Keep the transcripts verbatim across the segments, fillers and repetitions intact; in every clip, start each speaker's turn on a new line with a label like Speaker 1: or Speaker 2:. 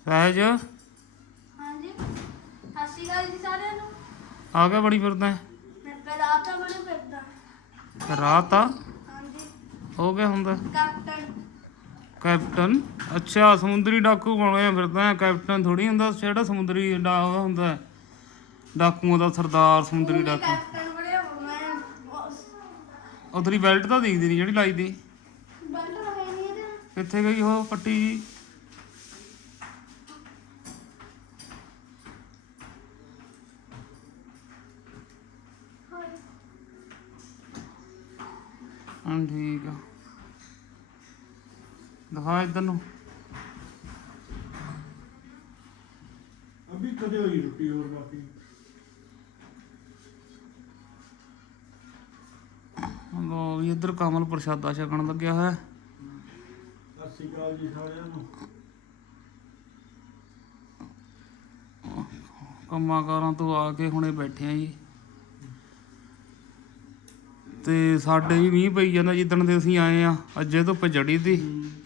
Speaker 1: सहज
Speaker 2: हाँ जी सत श्री अकाल जी सारिਆਂ ਨੂੰ
Speaker 1: आ गया बड़ी फिरदा है
Speaker 2: ਮੈਂ ਤਾਂ ਰਾਤ ਦਾ ਬੜਾ ਫਿਰਦਾ
Speaker 1: रात आ
Speaker 2: ਹਾਂਜੀ
Speaker 1: हो गया हुंदा
Speaker 2: ਕੈਪਟਨ
Speaker 1: कैप्टन अच्छा समुद्री डाकू बन गया फिरदा है कैप्टन थोड़ी हुंदा जेड़ा समुद्री डा हुंदा है डाकुओं ਦਾ ਸਰਦਾਰ ਸਮੁੰਦਰੀ ਡਾਕੂ
Speaker 2: ਕੈਪਟਨ ਬੜਿਆ ਮੈਂ ਬਸ
Speaker 1: ਉਧਰੀ ਬੈਲਟ ਤਾਂ ਦਿਖਦੀ ਨਹੀਂ ਜਿਹੜੀ ਲਾਈ ਦੀ
Speaker 2: ਬੰਦ ਹੋਈ ਨਹੀਂ ਇਹਦੇ
Speaker 1: ਕਿੱਥੇ ਗਈ ਉਹ ਪੱਟੀ ਜੀ ਹਾਂ ਠੀਕ ਆ ਦਿਖਾ ਇੱਧਰ ਨੂੰ
Speaker 3: अभी कदे हुई रोटी और बाकी
Speaker 1: ਲੋ ਵੀ ਇੱਧਰ ਕਮਲ ਪ੍ਰਸ਼ਾਦਾ ਛਕਣ ਲੱਗਿਆ ਹੋਇਆ
Speaker 3: सत श्री अकाल जी सारिਆਂ ਨੂੰ
Speaker 1: ਕੰਮਾਂ ਕਾਰਾਂ ਤੋਂ ਆ ਕੇ ਹੁਣੇ ਬੈਠੇ ਆ ਜੀ ਤੇ ਸਾਡੇ ਵੀ ਮੀਂਹ ਪਈ ਜਾਂਦਾ ਜਿੱਦਣ ਦੇ ਅਸੀਂ ਆਏ ਆ ਅੱਜੇ ਧੁੱਪ ਜੜੀ ਤੀ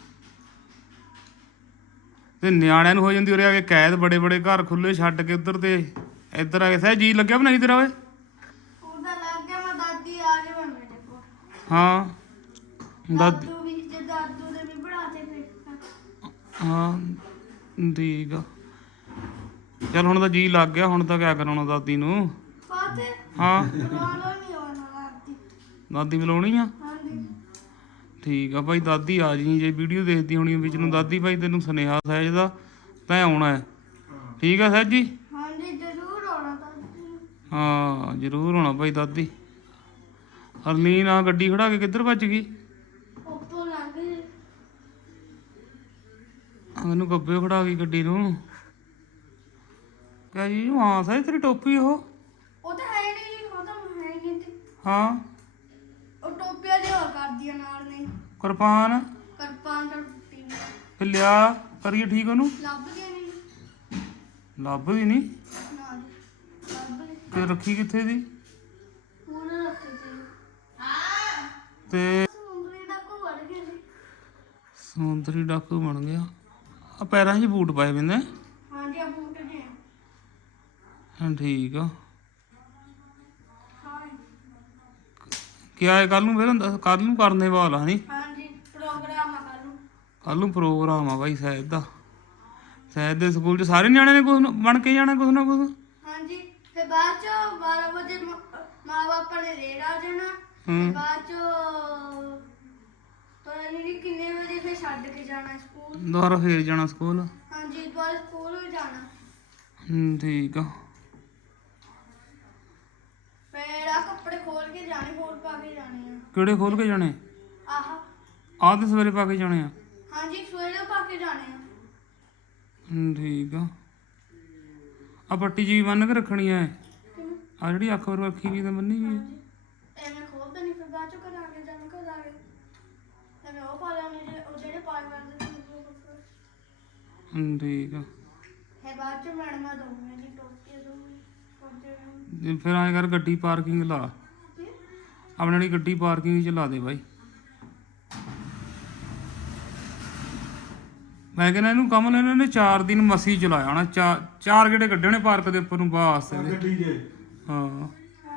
Speaker 1: ਤੇ ਨਿਆਣਿਆਂ ਨੂੰ ਹੋ ਜਾਂਦੀ ਉਰੇ ਆ ਕੇ ਕੈਦ ਬੜੇ ਬੜੇ ਘਰ ਖੁੱਲੇ ਛੱਡ ਕੇ ਉੱਧਰ ਤੇ ਇੱਧਰ ਆ ਕੇ ਸਹਿ ਜੀ ਲੱਗਿਆ ਬਣਾਈ ਤੇਰਾ ਓਏ
Speaker 2: ਉਹਦਾ ਲੱਗ ਗਿਆ ਮੈਂ ਦਾਦੀ ਆ ਗਈ ਮੈਂ ਮੇਰੇ ਕੋਲ
Speaker 1: ਹਾਂ ਦਾਦੀ
Speaker 2: ਦਾਦੂ ਵੀ ਜੇ ਦਾਦੂ ਦੇ ਵੀ ਬਣਾਤੇ ਫਿਰ
Speaker 1: ਹਾਂ ਠੀਕ ਆ ਚੱਲ ਹੁਣ ਤਾਂ ਜੀ ਲੱਗ ਗਿਆ ਹੁਣ ਤਾਂ ਕਿਆ ਕਰਾਉਣਾ ਦਾਦੀ ਨੂੰ
Speaker 2: ਪਾਤੇ
Speaker 1: ਹਾਂ
Speaker 2: ਬਣਾ ਲੋ ਨਹੀਂ ਹੋਣਾ ਦਾਦੀ
Speaker 1: ਦਾਦੀ ਬੁਲਾਉਣੀ ਆ
Speaker 2: ਹਾਂਜੀ
Speaker 1: ਠੀਕ ਆ ਭਾਈ ਦਾਦੀ ਆ ਜੀ ਜੇ ਵੀਡੀਓ ਦੇਖਦੀ ਹੋਣੀ ਵਿੱਚ ਨੂੰ ਦਾਦੀ ਭਾਈ ਤੈਨੂੰ ਸੁਨੇਹਾ ਸਹਿਜ ਦਾ ਤੈਂ ਆਉਣਾ ਹੈ ਠੀਕ ਆ ਸਹਿਜ ਜੀ
Speaker 2: ਹਾਂਜੀ ਜ਼ਰੂਰ ਆਉਣਾ ਦਾਦੀ
Speaker 1: ਹਾਂ ਜ਼ਰੂਰ ਆਉਣਾ ਭਾਈ ਦਾਦੀ ਹਰਲੀਨ ਆ ਗੱਡੀ ਖੜਾ ਕੇ ਕਿੱਧਰ ਭੱਜ ਗਈ
Speaker 2: ਉੱਪਰ ਲੱਗ ਗਈ
Speaker 1: ਆ ਮੈਨੂੰ ਗੱਬੇ ਖੜਾ ਗਈ ਗੱਡੀ ਨੂੰ ਕਿਆ ਜੀ ਹਾਂ ਸਹਿਜ ਤੇਰੀ ਟੋਪੀ ਉਹ
Speaker 2: ਉਹ ਤਾਂ ਹੈ ਨਹੀਂ ਜੀ ਉਹ ਤਾਂ ਹੈ ਨਹੀਂ ਤੇ
Speaker 1: ਹਾਂ
Speaker 2: ਉਹ ਟੋਪੀਆਂ ਦੇ ਹੋਰ ਕਰਦੀਆਂ ਨਾਲ ਨਹੀਂ
Speaker 1: ਕਿਰਪਾਨ
Speaker 2: ਕਰਪਾਨ ਤਾਂ ਟੁੱਟੀ ਹੋਈ।
Speaker 1: ਫਿਰ ਲਿਆ ਕਰੀਏ ਠੀਕ ਉਹਨੂੰ
Speaker 2: ਲੱਭਦੀਆਂ ਨਹੀਂ
Speaker 1: ਲੱਭਦੀ ਨਹੀਂ
Speaker 2: ਨਾ ਜੀ ਲੱਭਦੀ
Speaker 1: ਤੇ ਰੱਖੀ ਕਿੱਥੇ ਦੀ
Speaker 2: ਹੁਣ ਰੱਖੀ ਸੀ
Speaker 1: ਤੇ
Speaker 2: ਸਮੁੰਦਰੀ ਦਾ ਕੋ ਵੜ ਗਿਆ ਜੀ
Speaker 1: ਸਮੁੰਦਰੀ ਡਾਕੂ ਬਣ ਗਿਆ ਆ ਪੈਰਾਂ 'ਚ ਬੂਟ ਪਾਏ ਬਿੰਦੇ
Speaker 2: ਹਾਂਜੀ ਆ ਬੂਟ ਜੀ
Speaker 1: ਹਾਂ ਠੀਕ ਆ
Speaker 2: ਹਾਂ
Speaker 1: ਕਿਆ ਹੈ ਕੱਲ ਨੂੰ ਫਿਰ ਹੁੰਦਾ ਕੱਲ ਨੂੰ ਕਰਨੇ ਵਾਲਾ ਨਹੀਂ
Speaker 2: ਹਾਂਜੀ ਪ੍ਰੋਗਰਾਮ ਆ ਕੱਲ ਨੂੰ
Speaker 1: ਕੱਲ ਨੂੰ ਪ੍ਰੋਗਰਾਮ ਆ ਬਾਈ ਸ਼ਾਇਦ ਦਾ ਸ਼ਾਇਦ ਦੇ ਸਕੂਲ 'ਚ ਸਾਰੇ ਨਿਆਣਿਆਂ ਨੇ ਕੁਛ ਨਾ- ਬਣ ਕੇ ਜਾਣਾ ਕੁਛ ਨਾ ਕੁਛ
Speaker 2: ਹਾਂਜੀ ਫਿਰ ਬਾਅਦ ਚ ਬਾਰਾਂ ਵਜੇ ਮਾਂ ਬਾਪਾ ਨੇ ਰੇਡ ਆ ਜਾਣਾ ਤੇ
Speaker 1: ਹੂੰ
Speaker 2: ਬਾਅਦ ਚ ਪਤਾ ਨਹੀਂ ਕਿੰਨੇ ਵਜੇ ਫਿਰ ਛੱਡ ਕੇ ਜਾਣਾ ਸਕੂਲ
Speaker 1: ਦੁਬਾਰਾ ਫੇਰ ਜਾਣਾ ਸਕੂਲ
Speaker 2: ਹਾਂਜੀ ਦੁਬਾਰਾ ਸਕੂਲ ਵੀ ਜਾਣਾ
Speaker 1: ਹੂੰ ਠੀਕ ਆ
Speaker 2: ਫਿਰ ਆ ਕੱਪੜੇ ਖੋਲ ਕੇ ਜਾਣੇ ਹੋਰ ਪਾ ਕੇ ਜਾਣੇ ਆ
Speaker 1: ਕਿਹੜੇ ਖੋਲ ਕੇ ਜਾਣੇ
Speaker 2: ਆਹ
Speaker 1: ਆਹ ਤੇ ਸਵੇਰੇ ਪਾ ਕੇ ਜਾਣੇ ਆ
Speaker 2: ਹਾਂਜੀ ਸਵੇਰੇ ਪਾ ਕੇ ਜਾਣੇ ਆ
Speaker 1: ਹੂੰ ਠੀਕ ਆ ਆ ਪੱਟੀ ਜੀ ਬੰਨ ਕੇ ਰੱਖਣੀ ਆ
Speaker 2: ਕਿਵੇਂ?
Speaker 1: ਆ ਜਿਹੜੀ ਅੱਖ ਪਰ ਰੱਖੀ ਵੀ ਤਾਂ ਬੰਨੀ ਵੀ ਆ
Speaker 2: ਹਾਂਜੀ ਐਵੇਂ ਖੋਲਦੇ ਨਹੀਂ ਫਿਰ ਬਾਅਦ ਚ ਘਰ ਆ ਕੇ ਜਾਣਾ ਘਰ ਆ ਕੇ ਐਵੇਂ ਉਹ ਪਾ ਲੈਣੇ ਜੇ ਉਹ ਜਿਹੜੇ ਪਾਏ ਕਰਦੇ ਸੀ ਉਹ ਕੱਪੜੇ
Speaker 1: ਹੂੰ ਠੀਕ ਆ
Speaker 2: ਫਿਰ ਬਾਅਦ ਚ ਮੈਡਮਾਂ ਦੋਵੇਂ ਜੀ ਟੋਪੀ ਦੋਵੇਂ ਪਹੁੰਚੇ
Speaker 1: ਤੇ ਫਿਰ ਐਂ ਕਰ ਗੱਡੀ ਪਾਰਕਿੰਗ ਲਾ ਆਪਣੇ ਵਾਲੀ ਗੱਡੀ ਪਾਰਕਿੰਗ 'ਚ ਲਾ ਦੇ ਬਾਈ ਮੈਂ ਕਹਿੰਦਾ ਇਹਨੂੰ ਕਮਲ ਇਹਨਾਂ ਨੇ ਚਾਰ ਦਿਨ ਮਸੀ ਚਲਾਇਆ ਹੋਣਾ ਚਾਰ ਚਾਰ ਗੇੜੇ ਕੱਢੇ ਨੇ ਪਾਰਕ ਦੇ ਉੱਪਰ ਨੂੰ ਬਾਸ ਦੇ
Speaker 3: ਗੱਡੀ ਦੇ
Speaker 1: ਹਾਂ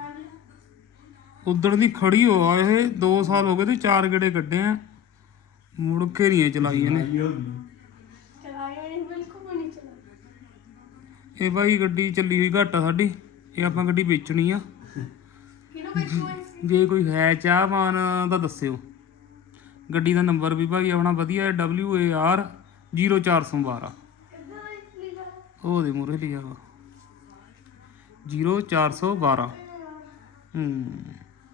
Speaker 1: ਉਦਣ ਦੀ ਖੜੀ ਹੋ ਆ ਇਹ ਦੋ ਸਾਲ ਹੋ ਗਏ ਤੇ ਚਾਰ ਗੇੜੇ ਕੱਢੇ ਆ ਮੁੜ ਕੇ ਨਹੀਂ ਇਹ ਚਲਾਈ ਇਹਨੇ
Speaker 2: ਚਲਾਇਆ ਨਹੀਂ ਬਿਲਕੁਲ ਵੀ ਨਹੀਂ ਚਲਾਇਆ
Speaker 1: ਇਹ ਬਾਈ ਗੱਡੀ ਚੱਲੀ ਹੋਈ ਘੱਟ ਆ ਸਾਡੀ ਇਹ ਆਪਾਂ ਗੱਡੀ ਵੇਚਣੀ ਆ
Speaker 2: ਕਿਹਨੂੰ ਵੇਚੂ ਇਹ
Speaker 1: ਜੇ ਕੋਈ ਹੈ ਚਾਹਵਾਨ ਤਾਂ ਦੱਸਿਓ ਗੱਡੀ ਦਾ ਨੰਬਰ ਵੀ ਭਾਈ ਆਪਣਾ ਵਧੀਆ ਹੈ ਡਬਲਿਊ ਏ ਆਰ ਜ਼ੀਰੋ ਚਾਰ ਸੌ ਬਾਰਾਂ
Speaker 2: ਕਿੱਦਾਂ ਲਿਖਾ
Speaker 1: ਉਹਦੇ ਮੂਹਰੇ ਲਿਆ ਵਾ ਜ਼ੀਰੋ ਚਾਰ ਸੌ ਬਾਰਾਂ ਹੂੰ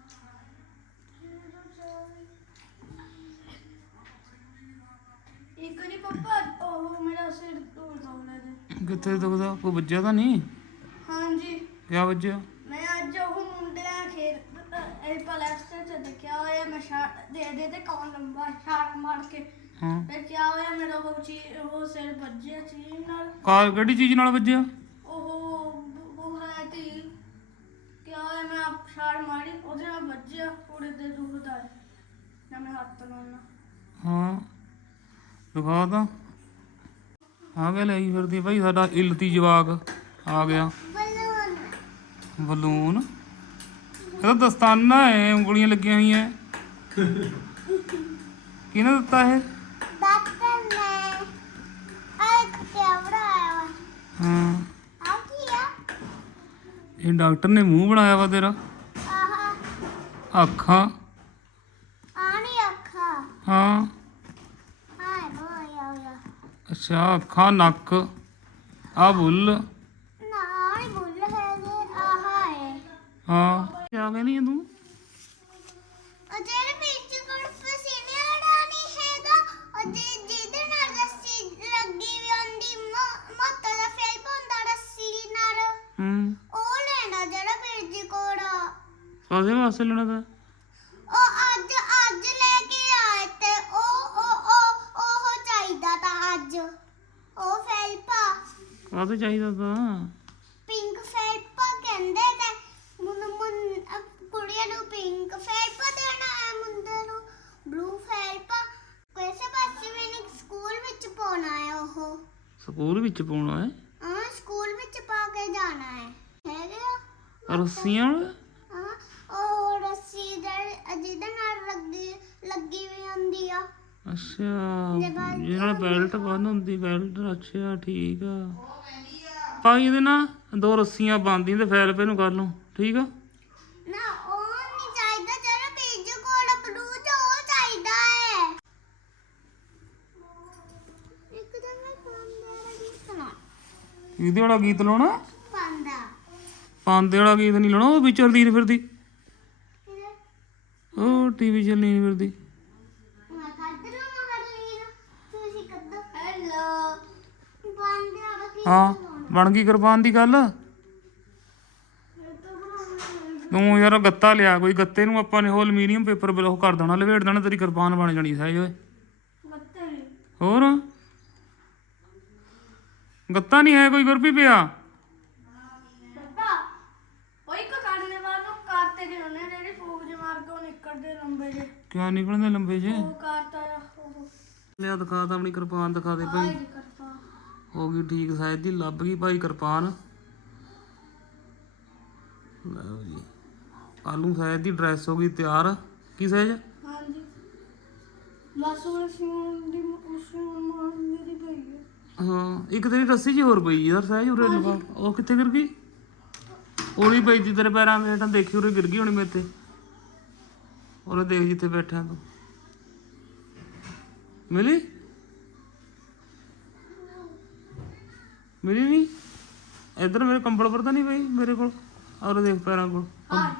Speaker 2: ਇੱਕ ਨਹੀਂ ਪਪਾ ਉਹ ਮੇਰਾ ਸਿਰ ਦੂਰ ਦੌੜਾ ਦੇ
Speaker 1: ਕਿੱਥੇ ਦੁਖਦਾ ਕੋਈ ਵੱਜਿਆ ਤਾਂ ਨਹੀਂ
Speaker 2: ਹਾਂਜੀ
Speaker 1: ਕਿਆ ਵੱਜਿਆ
Speaker 2: ਮੈਂ ਅੱਜ ਉਹ ਮੁੰਡਿਆਂ ਖੇਡ ਇਹ ਪਲਾਸਟਰ ਚ ਦੇਖਿਆ ਹੋਇਆ ਮੈਂ ਸ਼ਾਟ ਦੇ ਦੇ ਤੇ ਕੌਣ ਲੰਬਾ ਸ਼ਾਟ ਮਾਰ ਕੇ
Speaker 1: ਹਾਂ
Speaker 2: ਫਿਰ ਕਿਆ ਹੋਇਆ ਮੇਰਾ ਉਹ ਚੀਜ਼ ਉਹ ਸਿਰ ਵੱਜਿਆ ਚੀਜ਼ ਨਾਲ
Speaker 1: ਕਾਰ ਕਿਹੜੀ ਚੀਜ਼ ਨਾਲ ਵੱਜਿਆ
Speaker 2: ਉਹ ਉਹ ਹੈ ਤੇ ਕਿਆ ਹੋਇਆ ਮੈਂ ਆਪ ਛਾੜ ਮਾਰੀ ਉਹਦੇ ਨਾਲ ਵੱਜਿਆ ਥੋੜੇ ਦੇ ਦੁਖਦਾ ਹੈ ਨਾ ਮੈਂ ਹੱਥ ਲਾਉਣਾ
Speaker 1: ਹਾਂ ਦਿਖਾ ਤਾਂ ਆ ਗਿਆ ਲਈ ਫਿਰਦੀ ਭਾਈ ਸਾਡਾ ਇਲਤੀ ਜਵਾਕ ਆ ਗਿਆ।
Speaker 2: ਬਲੂਨ
Speaker 1: ਬਲੂਨ ਇਹ ਤਾਂ ਦਸਤਾਨਾ ਹੈ, ਉਂਗਲੀਆਂ ਲੱਗੀਆਂ ਹੋਈਆਂ। ਕਿਹਨੇ ਦਿੱਤਾ ਇਹ?
Speaker 2: ਡਾਕਟਰ ਨੇ ਆ ਇੱਕ ਕੈਮਰਾ ਆਇਆ ਵਾ।
Speaker 1: ਹਾਂ
Speaker 2: ਆ ਕੀ ਆ?
Speaker 1: ਇਹ ਡਾਕਟਰ ਨੇ ਮੂੰਹ ਬਣਾਇਆ ਵਾ ਤੇਰਾ।
Speaker 2: ਆਹ
Speaker 1: ਅੱਖਾਂ
Speaker 2: ਆ ਨਹੀਂ ਅੱਖਾਂ।
Speaker 1: ਹਾਂ
Speaker 2: ਹਾਂ ਬੋਇਆ ਹੋਇਆ
Speaker 1: ਅੱਛਾ ਅੱਖਾਂ ਨੱਕ ਆ ਬੁੱਲ
Speaker 2: ਨਾ ਨਹੀਂ ਬੁੱਲ ਹੈਗੇ ਆਹ ਹੈ।
Speaker 1: ਹਾਂ ਕਿਆ ਕਹਿੰਦੀ ਆ ਤੂੰ?
Speaker 2: ਉਹ ਜਿਹੜੇ ਵਿੱਚ ਕੋਲ ਪਸੀਨੇ ਵਾਲਾ ਨਹੀਂ ਹੈਗਾ ਉਹ ਜਿ- ਜਿਹਦੇ ਨਾਲ ਰੱਸੀ ਲੱਗੀ ਵੀ ਹੁੰਦੀ ਮੋਟਾ ਦਾ ਫੇਲ ਹੁੰਦਾ ਰੱਸੀ ਨਾਲ
Speaker 1: ਹੂੰ
Speaker 2: ਉਹ ਲੈਣਾ ਜਿਹੜਾ ਵਿੱਚ ਕੋੜਾ
Speaker 1: ਕਾਹਦੇ ਵਾਸਤੇ ਲੈਣਾ ਤਾ?
Speaker 2: ਉਹ ਅੱਜ ਅੱਜ ਲੈ ਕੇ ਆਏ ਤੇ ਉਹ ਉਹ ਉਹ ਉਹ ਚਾਹੀਦਾ ਤਾਂ ਅੱਜ ਉਹ ਫੈਲਪਾ
Speaker 1: ਕਾਹਦੇ ਚਾਹੀਦਾ ਤਾ?
Speaker 2: ਪਿੰਕ ਫੈਲਪਾ ਕਹਿੰਦੇ ਤੇ ਮੁੰਨ ਮੁੰਨ ਅਹ ਕੁੜੀਆਂ ਨੂੰ ਪਿੰਕ ਫੈਲਪਾ ਦੇਣਾ ਹੈ ਮੁੰਡੇ ਨੂੰ ਬਲੂ ਫੈਲਪਾ ਕਿਸੇ ਪਾਸੇ ਮੈਨੂੰ ਸਕੂਲ ਵਿੱਚ ਪਾਉਣਾ ਹੈ ਉਹ
Speaker 1: ਸਕੂਲ ਵਿੱਚ ਪਾਉਣਾ ਹੈ?
Speaker 2: ਹਾਂ ਸਕੂਲ ਵਿੱਚ ਪਾ ਕੇ ਜਾਣਾ ਹੈ ਹੈਗਾ
Speaker 1: ਰੱਸੀਆਂ
Speaker 2: ਹਾਂ ਉਹ ਰੱਸੀ ਜਿਹੜੀ- ਜਿਹਦੇ ਨਾਲ ਲੱਗੀ ਲੱਗੀ ਵੀ ਹੁੰਦੀ ਆ।
Speaker 1: ਅੱਛਾ ਜਿਹਦੇ ਨਾਲ ਬੈਲਟ ਬੰਨ ਹੁੰਦੀ ਬੈਲਟ। ਅੱਛਾ ਠੀਕ ਆ ਭਾਈ ਇਹਦੇ ਨਾਲ ਦੋ ਰੱਸੀਆਂ ਬੰਨਦੀਆਂ ਤੇ ਫੈਲ ਪੇ ਨੂੰ ਕਰ ਲਓ ਠੀਕ ਆ।
Speaker 2: ਨਾ ਉਹ ਨਹੀਂ ਚਾਹੀਦਾ ਜਿਹੜਾ ਪੀਜ ਕੋਲ ਬਲੂ ਚ ਉਹ ਚਾਹੀਦਾ ਹੈ। ਇੱਕ ਦਿਨ ਮੈਂ ਪਾਂਦਾ ਗੀਤ ਸੁਣਾ
Speaker 1: ਇਹਦੇ ਵਾਲਾ ਗੀਤ ਲਾਉਣਾ?
Speaker 2: ਪਾਂਦਾ
Speaker 1: ਪਾਂਦੇ ਵਾਲਾ ਗੀਤ ਨਹੀਂ ਲਾਉਣਾ, ਉਹ ਵੀ ਚੱਲਦੀ ਨੀ ਫਿਰਦੀ, ਉਹ ਟੀਵੀ ਚੱਲਦੀ ਨੀ ਫਿਰਦੀ।
Speaker 2: ਮੈਂ ਕੱਢ ਲਾਂ ਮਹਰਲੀਨ ਤੁਸੀਂ ਕੱਢੋ ਹੈਲੋ ਪਾਂਦੇ ਵਾਲਾ ਕੀ
Speaker 1: ਹਾਂ ਬਣ ਗਈ ਕਿਰਪਾਨ ਦੀ ਗੱਲ। ਤੂੰ ਯਾਰ ਗੱਤਾ ਲਿਆ ਕੋਈ, ਗੱਤੇ ਨੂੰ ਆਪਾਂ ਨੇ ਉਹ ਅਲਮੀਨੀਅਮ ਪੇਪਰ ਉਹ ਕਰ ਦੇਣਾ, ਲਵੇੜ ਦੇਣਾ, ਤੇਰੀ ਕਿਰਪਾਨ ਬਣ ਜਾਣੀ ਸਹਿਜ ਓਏ। ਹੋਰ ਗੱਤਾ ਨਹੀਂ ਹੈ ਕੋਈ ਗੁਰਪੀ ਪਿਆ? ਕਿਆ ਨਿਕਲਦੇ ਲੰਬੇ ਜੇ? ਲਿਆ ਦਿਖਾ ਤਾਂ ਆਪਣੀ ਕਿਰਪਾਨ ਦਿਖਾ ਦੇ ਭਾਈ। ਹੋ ਗਈ ਠੀਕ ਸਹਿਜ ਦੀ ਲੱਭ ਗਈ ਭਾਈ ਕਿਰਪਾਨ। ਲਓ ਜੀ ਆਲੂ ਸਹਿਜ ਦੀ ਡਰੈਸ ਹੋ ਗਈ ਤਿਆਰ। ਕੀ ਸਹਿਜ?
Speaker 2: ਹਾਂਜੀ ਬਸ ਉਹ ਸਿਉਣ ਦੀ ਸਿਉਣ ਮਾਰਨੀ ਦੀ ਪਈ ਹੈ।
Speaker 1: ਹਾਂ ਇੱਕ ਤੇਰੀ ਰੱਸੀ ਜੀ ਹੋਰ ਪਈ ਯਾਰ ਸਹਿਜ ਉਰੇ ਲਗਾ, ਉਹ ਕਿੱਥੇ ਗਿਰ ਗਈ? ਉਹੀ ਪਈ ਸੀ ਤੇਰੇ ਪੈਰਾਂ ਦੇ ਹੇਠਾਂ, ਦੇਖੀ ਉਰੇ ਗਿਰ ਗਈ ਹੋਣੀ ਮੇਰੇ ਤੇ। ਉਹਨੇ ਦੇਖ ਜਿੱਥੇ ਬੈਠਾ ਤੂੰ ਮਿਲੀ ਮਿਲੀ ਨਹੀਂ? ਇੱਧਰ ਮੇਰੇ ਕੰਬਲ ਪਰ ਤਾਂ ਨਹੀਂ ਪਈ ਮੇਰੇ ਕੋਲ, ਔਰ ਦੇਖ ਪੈਰਾਂ ਕੋਲ। ਹਾਂ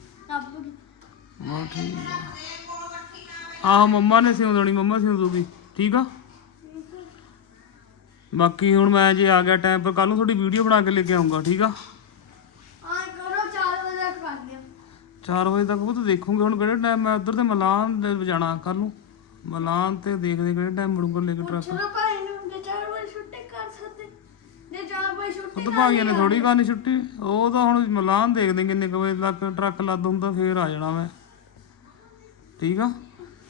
Speaker 1: ਠੀਕ ਆ ਆਹੋ ਮੰਮਾ ਨੇ ਸਿਉਂ ਦੇਣੀ, ਮੰਮਾ ਸਿਉਂ ਦੂਗੀ ਠੀਕ ਆ। ਬਾਕੀ ਹੁਣ ਮੈਂ ਜੇ ਆ ਗਿਆ ਟਾਈਮ ਪਰ ਕੱਲ ਨੂੰ ਤੁਹਾਡੀ ਵੀਡੀਓ ਬਣਾ ਕੇ ਲੈ ਕੇ ਆਉਂਗਾ ਠੀਕ ਆ। ਚਾਰ ਵਜੇ ਤੱਕ ਉਹ ਤਾਂ ਦੇਖੂੰਗੇ ਹੁਣ ਕਿਹੜੇ ਟਾਈਮ ਮੈਂ ਉੱਧਰ ਤੇ ਮਲਾਨ ਦੇ ਜਾਣਾ ਕੱਲ ਨੂੰ। ਮਲਾਨ ਤੇ ਦੇਖਦੇ ਕਿਹੜੇ ਟਾਈਮ ਮੁੜੂਗਾ ਲੈ ਕੇ ਟਰੱਕ। ਉਹ ਤਾਂ ਭਾਈਆਂ ਨੇ ਥੋੜੀ ਕਰਨੀ ਛੁੱਟੀ, ਉਹ ਤਾਂ ਹੁਣ ਮਲਾਨ ਦੇਖਦੇ ਕਿੰਨੇ ਕੁ ਵਜੇ ਤੱਕ ਟਰੱਕ ਲੱਦ ਹੁੰਦਾ ਫੇਰ ਆ ਜਾਣਾ ਮੈਂ ਠੀਕ ਆ।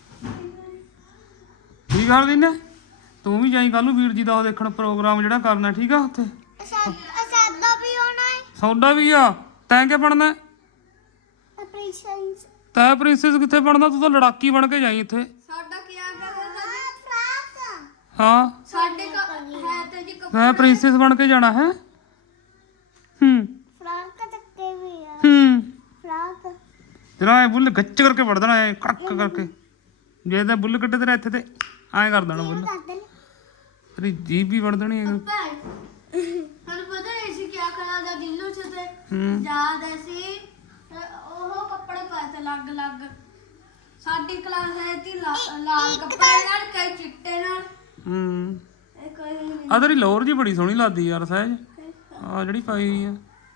Speaker 1: ਠੀਕ ਆ ਹਰਦੀਨ ਤੂੰ ਵੀ ਜਾਈ ਕੱਲ ਨੂੰ ਵੀਰ ਜੀ ਦਾ ਉਹ ਦੇਖਣ ਪ੍ਰੋਗਰਾਮ ਜਿਹੜਾ ਕਰਨਾ ਠੀਕ ਆ ਉੱਥੇ।
Speaker 2: ਸਾਦਾ ਵੀ ਹੋਣਾ ਹੈ
Speaker 1: ਸੌਦਾ ਵੀ ਆ। ਤੈਂ ਕਿਆ ਬਣਨਾ?
Speaker 2: ਪ੍ਰਿੰਸੈਸ
Speaker 1: ਤੈਂ ਪ੍ਰਿੰਸੈਸ ਕਿੱਥੇ ਬਣਨਾ? ਤੂੰ ਤਾਂ ਲੜਾਕੀ ਬਣ ਕੇ ਜਾਈ ਇੱਥੇ।
Speaker 2: ਸਾਡਾ ਕੀ ਕਰਦਾ ਫਰਾਕ
Speaker 1: ਹਾਂ
Speaker 2: ਸਾਡੇ ਹੈ ਤੇ ਜੀ
Speaker 1: ਤੈਂ ਪ੍ਰਿੰਸੈਸ ਬਣ ਕੇ ਜਾਣਾ ਹੈ। ਹੂੰ
Speaker 2: ਫਰਾਕ ਚੱਕੇ ਵੀ ਆ
Speaker 1: ਹੂੰ
Speaker 2: ਫਰਾਕ
Speaker 1: ਤੇਰਾ ਇਹ ਬੁੱਲ ਗੱਚ ਕਰਕੇ ਵੜ ਦੇਣਾ ਐ ਕੜਕ ਕਰਕੇ। ਜੇ ਤਾਂ ਬੁੱਲ ਕੱਟੇ ਤੇਰਾ ਇੱਥੇ ਤੇ ਐਂ ਕਰ ਦੇਣਾ ਬੁੱਲ, ਤੇਰੀ ਜੀਭ ਵੀ ਵੜ ਦੇਣੀ ਹੈ।
Speaker 2: ਸਾਨੂੰ ਪਤਾ ਹੈ ਸੀ ਕੀ ਕਰਾਂ ਦਾ ਦਿੱਲੂ ਚ ਤੇ
Speaker 1: ਹੂੰ
Speaker 2: ਯਾਦ ਐਸੀ ਉਹ ਕੱਪੜੇ ਪਾਏ ਤੇ ਲੱਗ ਲੱਗ ਸਾਡੀ ਕਲਾਸ ਹੈ ਤੀ ਲਾਲ ਕੱਪੜੇ ਨਾਲ ਕਈ ਚਿੱਟੇ ਨਾਲ
Speaker 1: ਹੂੰ
Speaker 2: ਇਹ ਕੋਈ ਨਹੀਂ।
Speaker 1: ਆ ਤੇਰੀ ਲੋਰ ਜੀ ਬੜੀ ਸੋਹਣੀ ਲੱਗਦੀ ਯਾਰ ਸਹਿਜ, ਆ ਜਿਹੜੀ ਪਾਈ ਹੋਈ ਆ।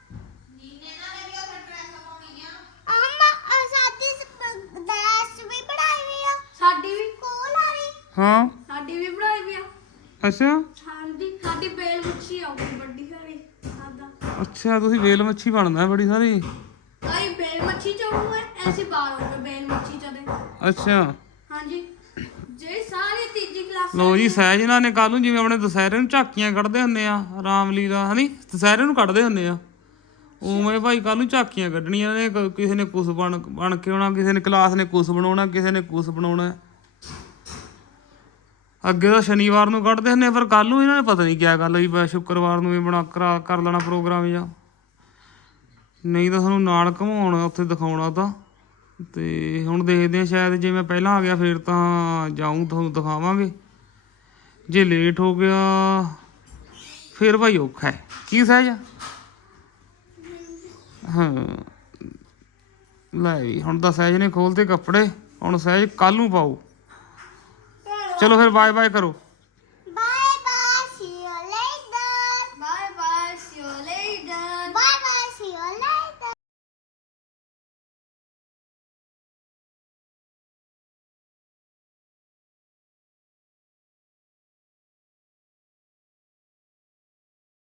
Speaker 2: ਸਾਡੀ ਵੀ ਕੋਲ ਆ ਰਹੀ
Speaker 1: ਹਾਂ
Speaker 2: ਸਾਡੀ ਵੀ ਬਣਾਈ ਵੀ ਆ।
Speaker 1: ਅੱਛਾ
Speaker 2: ਸਾਡੀ ਸਾਡੀ ਬੇਲ ਮੱਛੀ ਆਉਗੀ ਵੱਡੀ ਸਾਰੀ ਸਾਦਾ।
Speaker 1: ਅੱਛਾ ਤੁਸੀਂ ਵੇਲ ਮੱਛੀ ਬਣਦਾ ਬੜੀ ਸਾਰੀ।
Speaker 2: ਕਈ ਬੇਲ ਮੱਛੀ ਚਾਹੂ ਹੈ ਐਸੀ ਬਾਹਰ ਹੋਵੇ ਬੇਲ ਮੱਛੀ ਚਦੇ।
Speaker 1: ਅੱਛਾ
Speaker 2: ਹਾਂਜੀ ਜੇ ਸਾਰੀ ਤੀਜੀ ਕਲਾਸ
Speaker 1: ਲੋ ਜੀ ਸਹਿਜ ਇਹਨਾਂ ਨੇ ਕੱਲ ਨੂੰ ਜਿਵੇਂ ਆਪਣੇ ਦੁਸਹਿਰੇ ਨੂੰ ਝਾਕੀਆਂ ਕੱਢਦੇ ਹੁੰਦੇ ਆ ਰਾਮਲੀਲਾ ਹਨੀ ਦੁਸਹਿਰੇ ਨੂੰ ਕੱਢਦੇ ਹੁੰਦੇ ਆ ਉਵੇਂ ਭਾਈ ਕੱਲ ਨੂੰ ਝਾਕੀਆਂ ਕੱਢਣੀਆਂ ਨੇ ਕ- ਕਿਸੇ ਨੇ ਕੁਛ ਬਣ ਬਣ ਕੇ ਆਉਣਾ ਕਿਸੇ ਨੇ ਕਲਾਸ ਨੇ ਕੁਛ ਬਣਾਉਣਾ ਕਿਸੇ ਨੇ ਕੁਛ ਬਣਾਉਣਾ ਅੱਗੇ ਤਾਂ ਸ਼ਨੀਵਾਰ ਨੂੰ ਕੱਢਦੇ ਹੁੰਦੇ ਆ, ਪਰ ਕੱਲ ਨੂੰ ਇਹਨਾਂ ਨੇ ਪਤਾ ਨਹੀਂ ਕਿਆ ਗੱਲ ਹੋਈ ਬਸ ਸ਼ੁੱਕਰਵਾਰ ਨੂੰ ਵੀ ਬਣਾ ਕਰਾ ਕਰ ਲੈਣਾ ਪ੍ਰੋਗਰਾਮ ਜਾਂ ਨਹੀਂ ਤਾਂ ਤੁਹਾਨੂੰ ਨਾਲ ਘੁਮਾਉਣਾ ਉੱਥੇ ਦਿਖਾਉਣਾ ਤਾਂ ਤੇ ਹੁਣ ਦੇਖਦੇ ਹਾਂ ਸ਼ਾਇਦ ਜੇ ਮੈਂ ਪਹਿਲਾਂ ਆ ਗਿਆ ਫਿਰ ਤਾਂ ਜਾਊਂ ਤੁਹਾਨੂੰ ਦਿਖਾਵਾਂਗੇ ਜੇ ਲੇਟ ਹੋ ਗਿਆ ਫਿਰ ਭਾਈ ਔਖਾ ਹੈ ਕੀ ਸਹਿਜ ਹਾਂ ਲੈ ਵੀ ਹੁਣ ਤਾਂ ਸਹਿਜ ਨੇ ਖੋਲ੍ਹਤੇ ਕੱਪੜੇ ਹੁਣ ਸਹਿਜ ਕੱਲ ਨੂੰ ਪਾਓ ਚਲੋ ਫਿਰ ਬਾਏ ਬਾਏ ਕਰੋ।